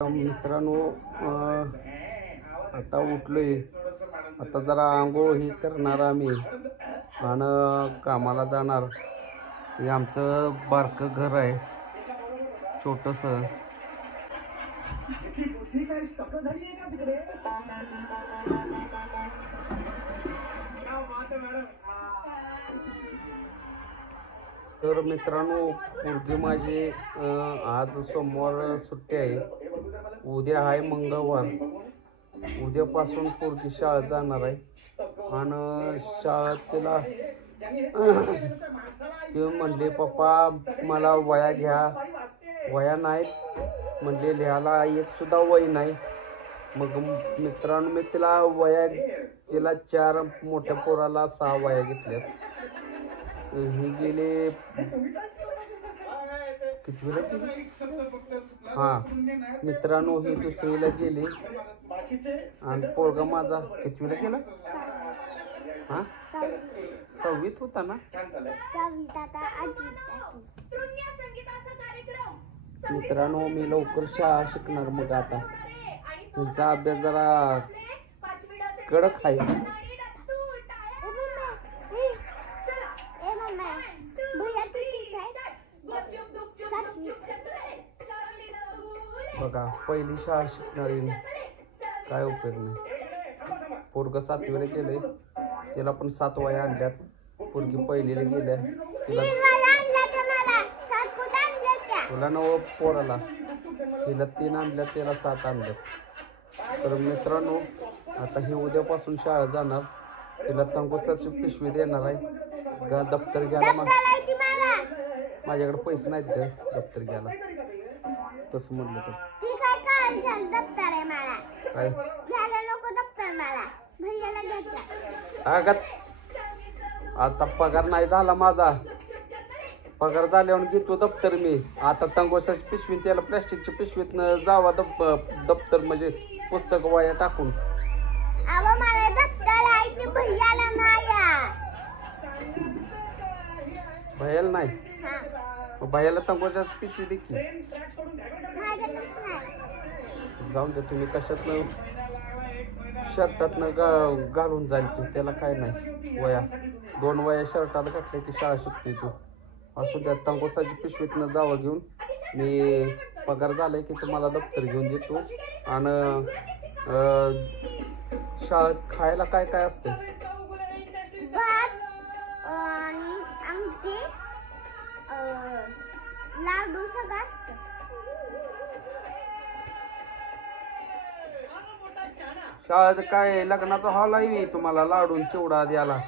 मित्रांनो, आता उठलोय. आता जरा आंघोळ ही करणार आम्ही आणि कामाला जाणार. हे आमचं बारकं घर आहे, छोटंसं. तर मित्रांनो, पोरगी माझी आज सोमवार सुट्टी आहे, उद्या आहे मंगळवार. उद्यापासून पोरगी शाळेत जाणार आहे आणि शाळेत तिला ते म्हणले, पप्पा मला वया घ्या. वया नाहीत म्हणले, लिहायला एक सुद्धा वही नाही. मग मित्रांनो, मी तिला वया, तिला 4 मोठ्या पोराला 6 वया घेतल्यात. ही गेले कितवीला गेली? मित्रांनो, ही दुसरीला गेली आणि पोरगा माझा कितवीला गेला? 6वीत होता ना. मित्रांनो, मी लवकर शाळा शिकणार. मग आता तुमचा अभ्यास जरा कडक आहे. बघा, पहिली शाळा शिकणारी काय उपयोग नाही. पोरग 7वीला गेले, तिला पण 7 वया आणल्यात. पोरगी पहिलीला गेल्या, तुला 9 पोराला, तिला 3 आणल्यात, तिला 7 आणल्यात. तर मित्रांनो, आता हे उद्यापासून शाळेत जाणार. तिला तंगोसाची पिशवी देणार आहे. दप्तर घ्यायला माझ्याकडे पैसे नाहीत ग दप्तर घ्यायला. तसं म्हणलं तर काय आता पगार नाही झाला माझा. पगार झाल्यावर घेतो दप्तर मी. आता तंगोसाची पिशवी, त्याला प्लॅस्टिकच्या पिशवीतनं जावा दप्तर म्हणजे पुस्तक वाया टाकून. भैयाला नाही, भैयाला तंगोसाची पिशवी देखील जाऊन दे. तुम्ही कशातनं शर्टातनं घालून जाईल तू, त्याला काय नाही. वया 2 वया शर्टाला घातल्या की शाळा शिकते तू. असू द्या, तंगोसाची पिशवीतनं जावं घेऊन. मी पगार झालाय की तुम्हाला दप्तर घेऊन देतो. आणि शाळेत खायला काय काय असतं? लाडू सगळं असतं. शाळेत काय लग्नाचा हॉल आहे तुम्हाला लाडून चिवडा द्यायला?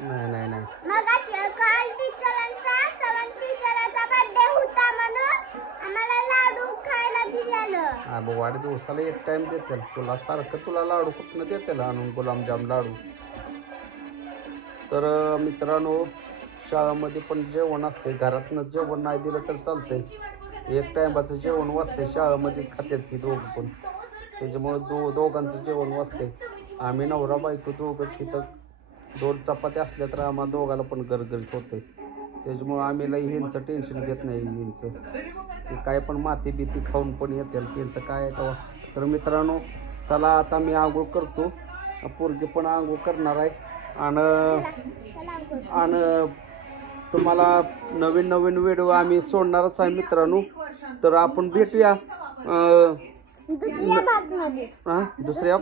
नाही नाही नाही. वाढदिवसाला 1 टाइम देतील तुला, सारखं तुला लाडू कुठनं देतील आणून, गुलाबजाम लाडू. तर मित्रांनो, शाळेमध्ये पण जेवण असते. घरातनं जेवण नाही दिलं तर चालतंय. 1 टायमाचं जेवण वाचते. शाळेमध्येच खात्यात ही दोघं पण, त्याच्यामुळे दोघांचं जेवण वाचते. आम्ही नवरा बायको दोघंच तिथं 2 चपात्या असल्या तर आम्हाला दोघाला पण गरगरीत होते. त्याच्यामुळे आम्ही लई ह्यांचं टेन्शन घेत नाही. ह्यांचं काय पण माती बिती खाऊन पण येतील, त्यांचं काय आहे तेव्हा. तर मित्रांनो, चला आता मी आंघोळ करतो. पोरगी पण आंघोळ करणार आहे आणि तुम्हाला नवीन नवीन व्हिडिओ आम्ही सोडणारच आहे मित्रांनो. तर आपण भेटूया दुसऱ्या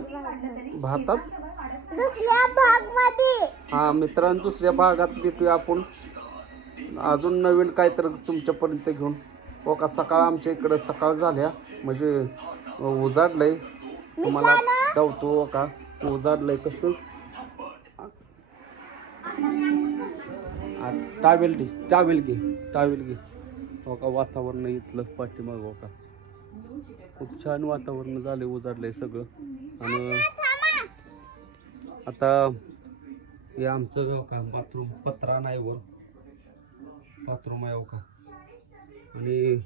भागात. मित्रांनो, दुसऱ्या भागात भेटूया आपण अजून नवीन काय तर तुमच्यापर्यंत घेऊन. हो का, सकाळ आमच्या इकडं सकाळ झाल्या म्हणजे उजाडलंय. तुम्हाला धावतो का उजाडलंय कसं. टावेल घे. हो का, वातावरण इथलं पाठीमाग हो का, खूप छान वातावरण झालंय, उजाडलंय सगळं. आणि आता हे आमचं हो का बाथरूम, पत्रा नाही वर, बाथरूम आहे हो का. आणि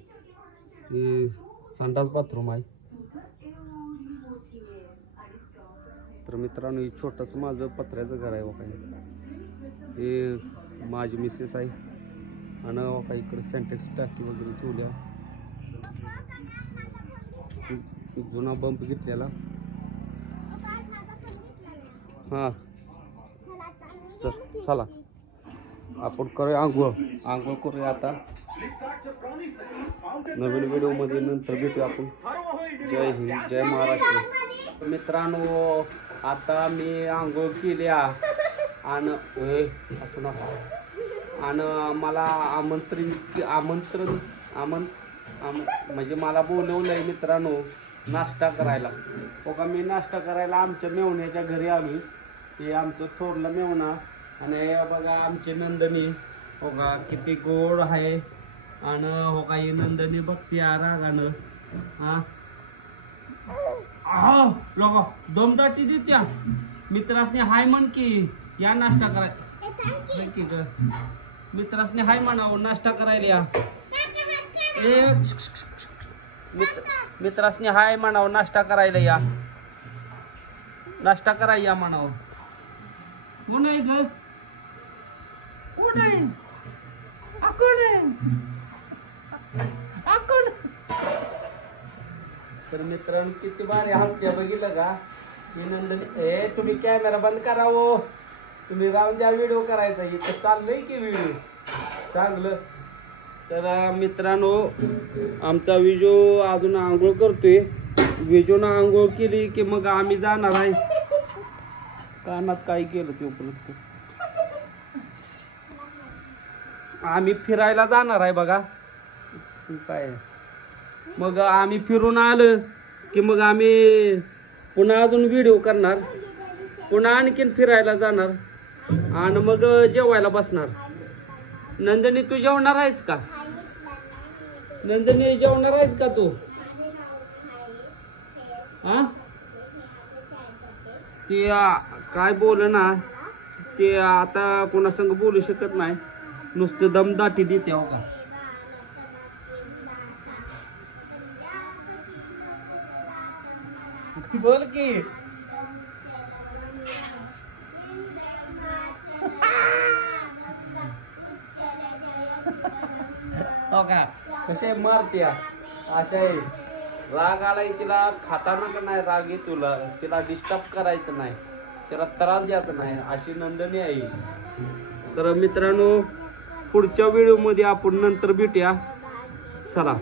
संडास बाथरूम आहे. तर मित्रांनो, हे छोटंसं माझं पत्र्याचं घर आहे हो का. हे माझी मिसेस आहे आणि का इकडे सेंटेक्स टाकी वगैरे ठेवल्या. जुना बंप घेतलेला. हां चला आपण करूया आंघोळ करूया आता. नवीन व्हिडिओमध्ये नंतर भेटूया आपण. जय हिंद जय महाराष्ट्र. मित्रांनो आता मी आंघोळ केल्या आणि मला म्हणजे मला बोलवलंय मित्रांनो नाश्ता करायला. हो का मी नाश्ता करायला आमच्या मेवण्याच्या घरी आलोय. हे आमचं थोरलं मेवणा आणि बघा आमची नंदनी हो का किती गोड आहे. आणि हो का ही नंदनी बघते रागानं. लोक दमदाटी देत्या. मित्रासने हाय म्हण की या नाश्ता करायला. मित्रासने हाय म्हणावं नाश्ता करायला या. मित्रासने हाय म्हणावं नाश्ता करायला या. नाश्ता करायला या म्हणावं. कोण आहे ग? कोण आहे? तर मित्रांनो किती भारी हसत्या बघितलं का मी नंदनी. तुम्ही कॅमेरा बंद करा हो. तुम्ही राहून द्या व्हिडिओ करायचा. इथं चाललंय की व्हिडिओ चांगलं. तर मित्रांनो आमचा विजू अजून आंघोळ करतोय. विजून आंघोळ केली की मग आम्ही जाणार आहे. कानात काय केलं ते पण आम्ही फिरायला जाणार आहे बघा. काय मग आम्ही फिरून आलं की मग आम्ही पुन्हा अजून व्हिडिओ करणार. पुन्हा आणखीन फिरायला जाणार आणि मग जेवायला बसणार. नंदिनी तू जेवणार आहेस का? नंदिनी जेवणार आहेस का तू? हा ते काय बोल ना ते आता कोणासंग बोलू शकत नाही. नुसतं दमदाटी देते हो का. बोल की हो का कसे मारत्या अशा आहे. राग आलाय तिला खाताना का नाही राग आहे तुला. तिला डिस्टर्ब करायचं नाही. तिला त्रास द्यायचा नाही अशी नंदनी आहे. तर मित्रांनो पुढच्या व्हिडिओ मध्ये आपण नंतर भेटूया. चला.